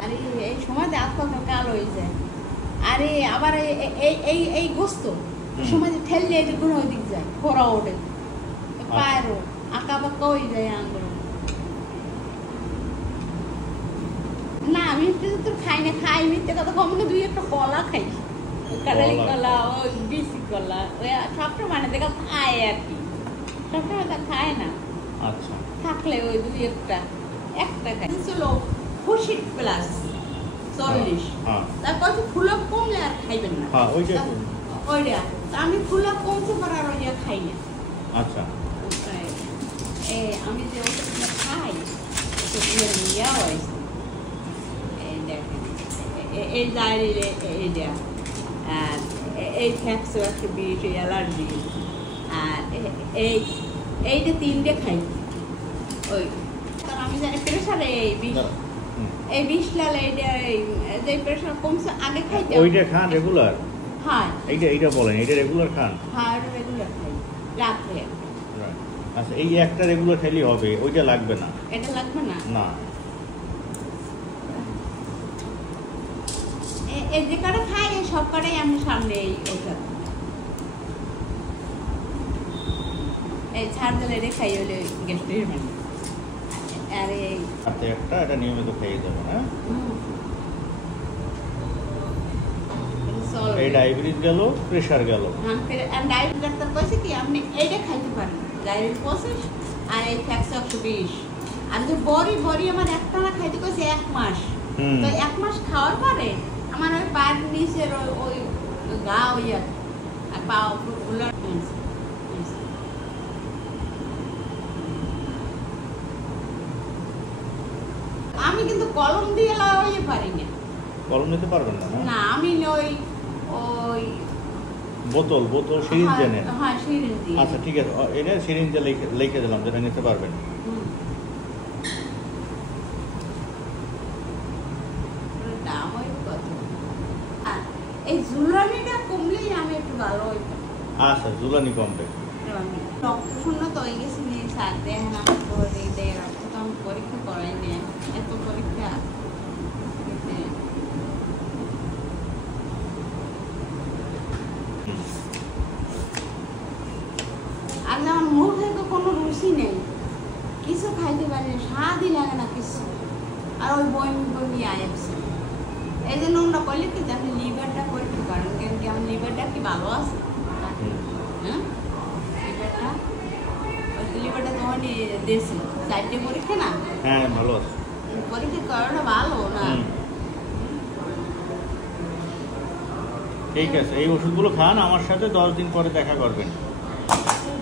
আরে এই সময় দাঁত কত কালো হয়ে যায়। আরে আবার এই গোস্ত সময় ঠেললে এটা কোনো দিক যায়, ফোড়া ওঠে, পায়েরও আঁকা বাঁকা হয়ে যায় আঙুল। না আমি তো খাই না, খাই মিথ্যে কথা কম না, 2-1টা কলা খাই, কাঁঠালি কলা, ওই বিচি কলা, ওই সবটা মানে দেখা খায় আর কি, সবসময় তা খায় না। আচ্ছা, থাকলে ওই 2-1টা খাই। চলো খুশি প্লাস 40, তারপর ফুলক কমলে আর খাইবেন না। ওইটা আমি ফুলক কমতে পার আর ওইটা খাই না। আচ্ছা, আমি যে ওষুধটা খাই নিয়ে হয়েছে, এই দেখেন এই ডায়েরি, এইটা আর এই ফ্যাক্সও একটা বিষ, অ্যালার্জি, আর এইটা 3টে খাই। ওই আমি জানি প্রেশারে এই 20 লাল, এইটা যে প্রেশার কমছে আগে খাইতে। ওইটা খান রেগুলার? হ্যাঁ। এইটা বলেন, এটা রেগুলার খান? হ্যাঁ রেগুলার খাই, রাত্রে। আচ্ছা, এই একটা রেগুলার খেলেই হবে, ওইটা লাগবে না? এটা লাগবে না, না। এই যে কটা খাই সব কটাই আমি সামনে এই ওষুধ এই ছাড় দিলে রে খাই, হলে গ্যাস্ট্রিক মানে। আরে আচ্ছা, একটা এটা নিয়মিত খেয়ে যাবেন। হ্যাঁ, এই ডায়াবেটিস গেল, প্রেশার গেল। ডায়াবেটিস ডাক্তার কইছে কি আপনি এইটা খাইতে পারেন, ডায়াবেটিস 25 আর এই ফ্যাক্স 120। আর যে বড়ি আমার একটানা খাইতে কইছে 1 মাস। তো 1 মাস খাওয়ার পরে আমার ওই পায়ের নিচের ওই গা হইয়া আর পা গুলো আমি কিন্তু কলম দিয়ে লাগাইতে পারি না। কলম নিতে পারবেন না? না, আমি ওই বোতল সিরিঞ্জ নেন? হ্যাঁ, সিরিঞ্জ দিয়ে। আচ্ছা, ঠিক আছে, এটা সিরিঞ্জে লিখে দিলাম, যেটা নিতে পারবেন। দাম ওই কত? এই জুলানিটা কমলেই আমি একটু ভালো হইতাম। আচ্ছা, জুলানি কমবে। রক্ত শূন্যতা হয়ে গেছে, নিয়ে স্যার দেখেন আমার করে দেয় রক্ত, তো আমি পরীক্ষা করাই নিয়ে এত পরীক্ষা। আর যেমন মুখে তো কোনো রুচি নেই, কিছু খাইতে পারি না, স্বাদই লাগে না কিছু, আর ওই বমি আইছে। এই জন্য আমরা বলি কি যে আপনি লিভারটা পরীক্ষা করেন, কেন কি আমার লিভারটা কি ভালো আছে? হ্যাঁ, লিভারটা তোমার দিয়েছে 4টে পরীক্ষা না? হ্যাঁ, ভালো আছে, পরীক্ষা করাটা ভালো না? ঠিক আছে, এই ওষুধগুলো খান, আমার সাথে 10 দিন পরে দেখা করবেন।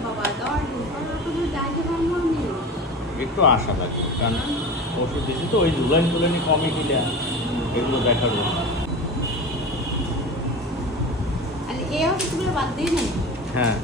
বাবা 10 দিন পরে যাইতে পারবো আমি? একটু আশা থাকে, কারণ ওষুধ দিচ্ছি তো, ওই জুলানি কমে কিনা এগুলো দেখার জন্য। এই ওষুধগুলো বাদ দিই না? হ্যাঁ।